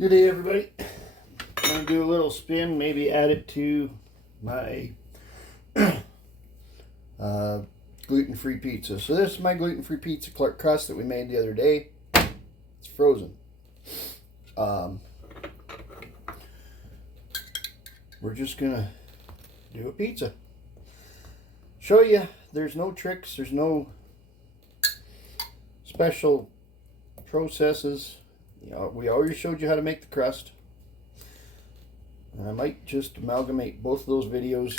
Good day, everybody. I'm going to do a little spin, maybe add it to my gluten-free pizza. So this is my gluten-free pizza crust that we made the other day. It's frozen. We're just going to do a pizza. Show you there's no tricks, there's no special processes. You know, we already showed you how to make the crust. And I might just amalgamate both of those videos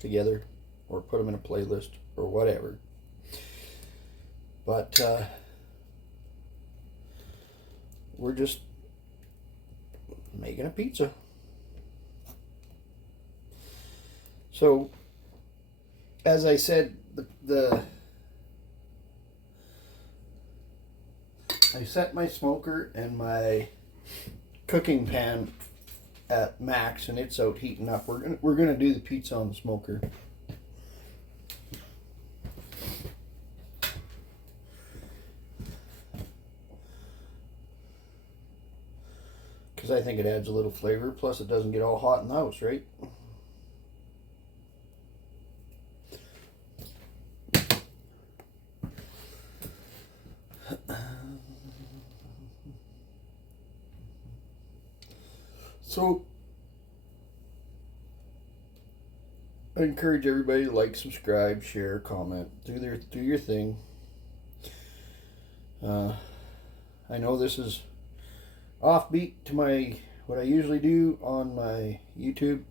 together or put them in a playlist or whatever. But we're just making a pizza. So, as I said, I set my smoker and my cooking pan at max, and it's out heating up. We're gonna do the pizza on the smoker. Because I think it adds a little flavor, plus it doesn't get all hot in the house, right? So, I encourage everybody to like, subscribe, share, comment, do your thing. I know this is offbeat to what I usually do on my YouTube.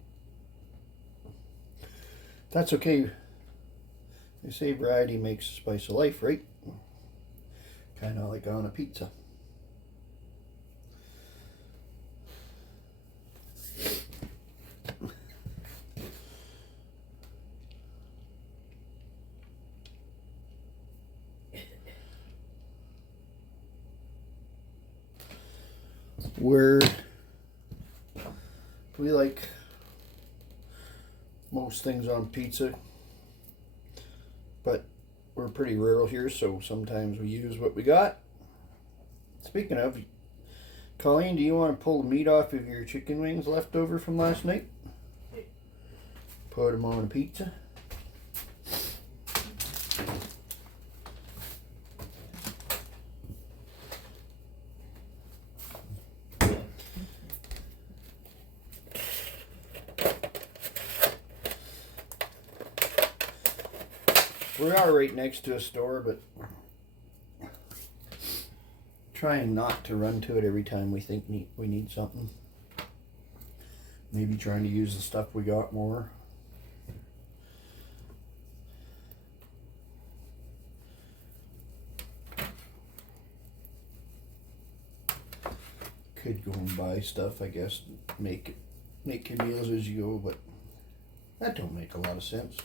That's okay. They say variety makes the spice of life, right? Kind of like on a pizza. We like most things on pizza, but we're pretty rural here, so sometimes we use what we got. Speaking of, Colleen, do you want to pull the meat off of your chicken wings left over from last night? Put them on a pizza. We are right next to a store, but trying not to run to it every time we think we need something. Maybe trying to use the stuff we got more. Could go and buy stuff, I guess, make your meals as you go, but that don't make a lot of sense.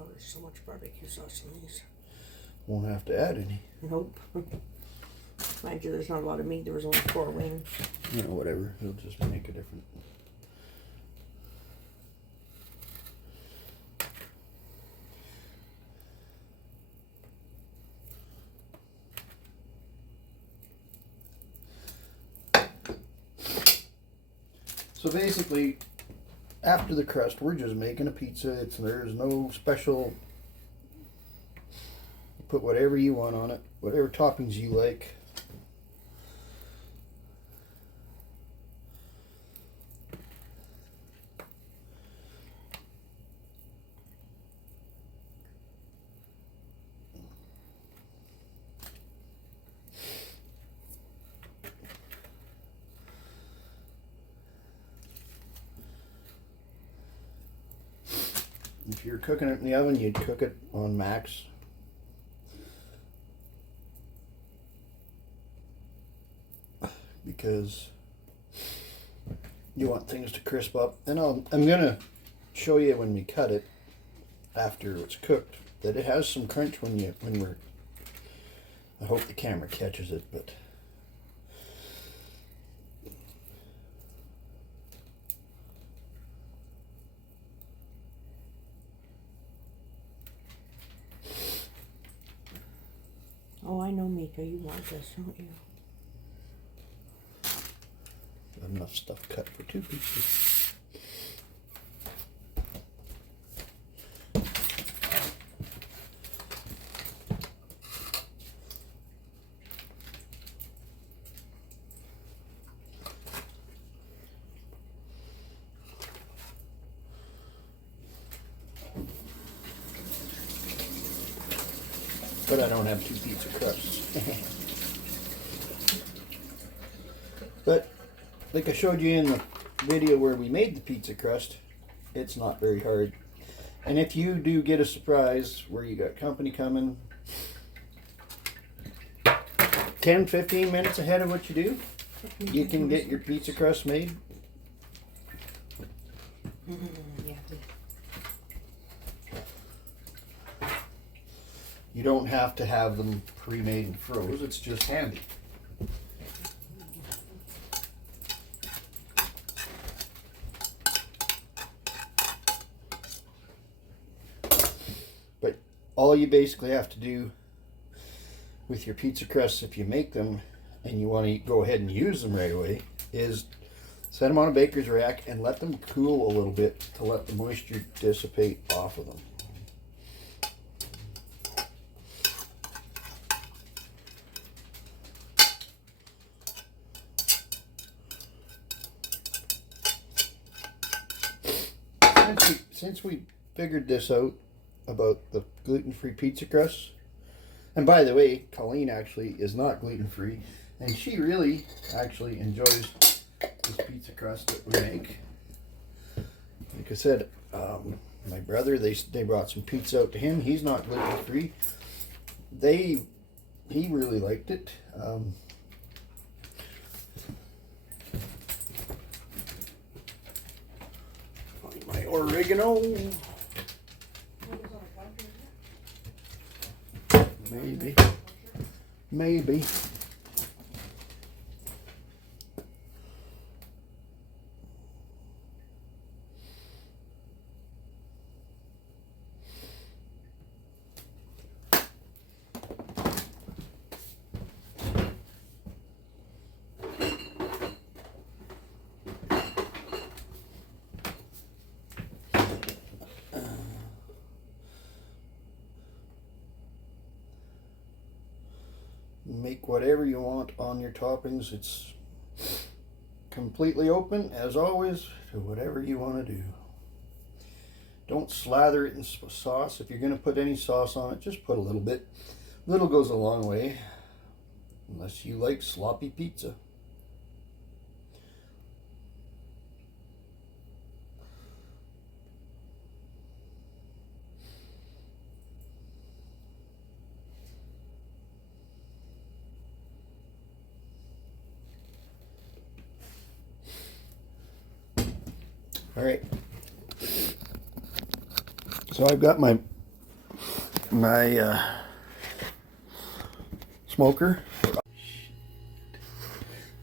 Oh, there's so much barbecue sauce in these. Won't have to add any. Nope. Mind you, there's not a lot of meat. There was only 4 wings. You know, whatever. It'll just make a difference. So basically, after the crust, we're just making a pizza. There's no special. Put whatever you want on it, whatever toppings you like. If you're cooking it in the oven, you'd cook it on max. Because you want things to crisp up. And I'm going to show you when we cut it after it's cooked that it has some crunch when we're, I hope the camera catches it, but I know, Mika, you want this, don't you? Got enough stuff cut for 2 pieces. But I don't have 2 pizza crusts. But like I showed you in the video where we made the pizza crust, it's not very hard. And if you do get a surprise where you got company coming 10-15 minutes ahead of what you do, you can get your pizza crust made. Yeah. You don't have to have them pre-made and froze, it's just handy. But all you basically have to do with your pizza crusts, if you make them and you want to go ahead and use them right away, is set them on a baker's rack and let them cool a little bit to let the moisture dissipate off of them. Since we figured this out about the gluten-free pizza crust, and by the way, Colleen actually is not gluten-free, and she really actually enjoys this pizza crust that we make. Like I said, my brother, they brought some pizza out to him. He's not gluten-free. He really liked it. My oregano. Maybe. Make whatever you want on your toppings. It's completely open, as always, to whatever you want to do. Don't slather it in sauce. If you're going to put any sauce on it, just put a little bit. Little goes a long way, unless you like sloppy pizza. All right, so I've got my smoker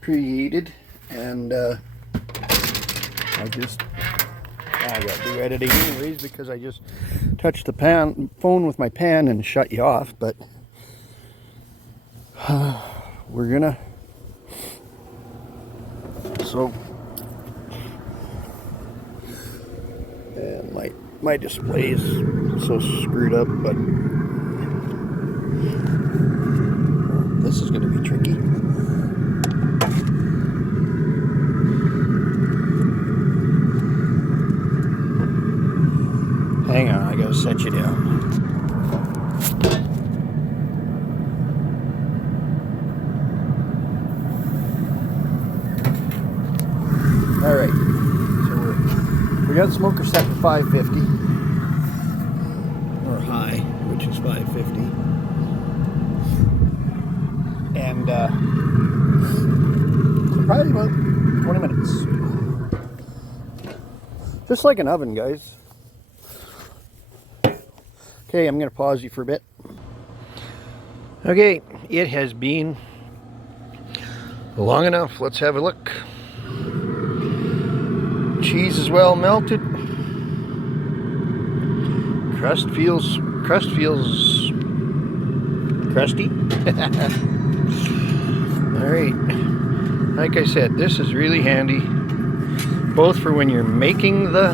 preheated, and I got to do editing anyways because I just touched the phone with my pan and shut you off. But we're gonna my display is so screwed up, but this is going to be tricky. Hang on, I got to set you down. All right, so we got the smoker set to 550, or high, which is 550, and probably about 20 minutes, just like an oven, guys. Okay, I'm going to pause you for a bit. Okay, it has been long enough. Let's have a look. Cheese is well melted. Crust feels crusty. Alright, like I said, this is really handy, both for when you're making the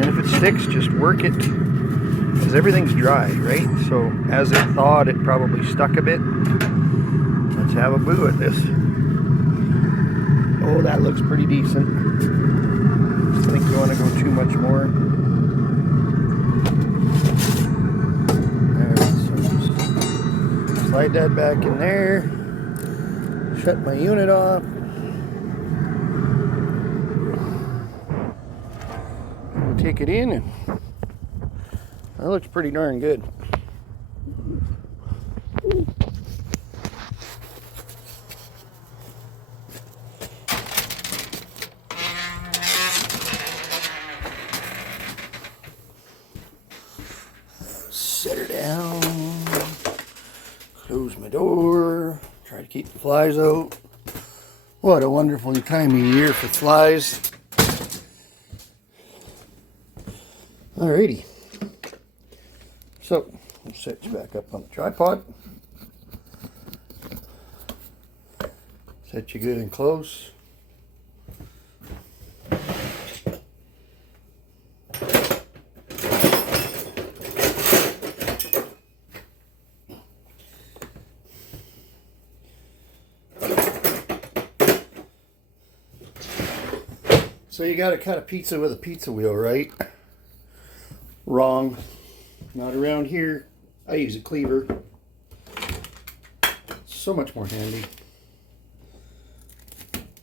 and if it sticks, just work it, because everything's dry, right? So as it thawed, it probably stuck a bit. Let's have a boo at this. Oh, that looks pretty decent. I think we want to go too much more. Alright, so just slide that back in there. Shut my unit off. We'll take it in, and that looks pretty darn good. Set her down, close my door, try to keep the flies out. What a wonderful time of year for flies. Alrighty, so I'll set you back up on the tripod, set you good and close. So you got to cut a pizza with a pizza wheel, right? Wrong. Not around here. I use a cleaver. So much more handy.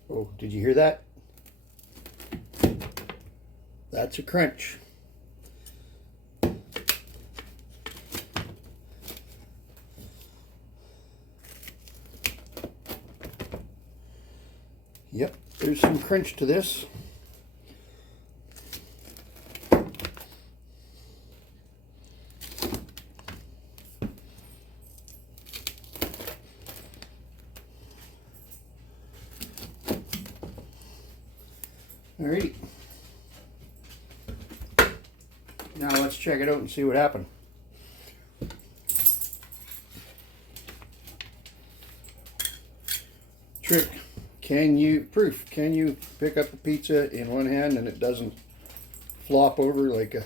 Oh, did you hear that? That's a crunch. Yep, there's some crunch to this. Alright, now let's check it out and see what happened. Trick, can you pick up a pizza in one hand and it doesn't flop over like a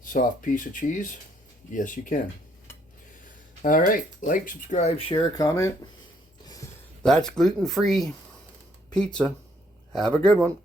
soft piece of cheese? Yes, you can. Alright, like, subscribe, share, comment. That's gluten-free pizza. Have a good one.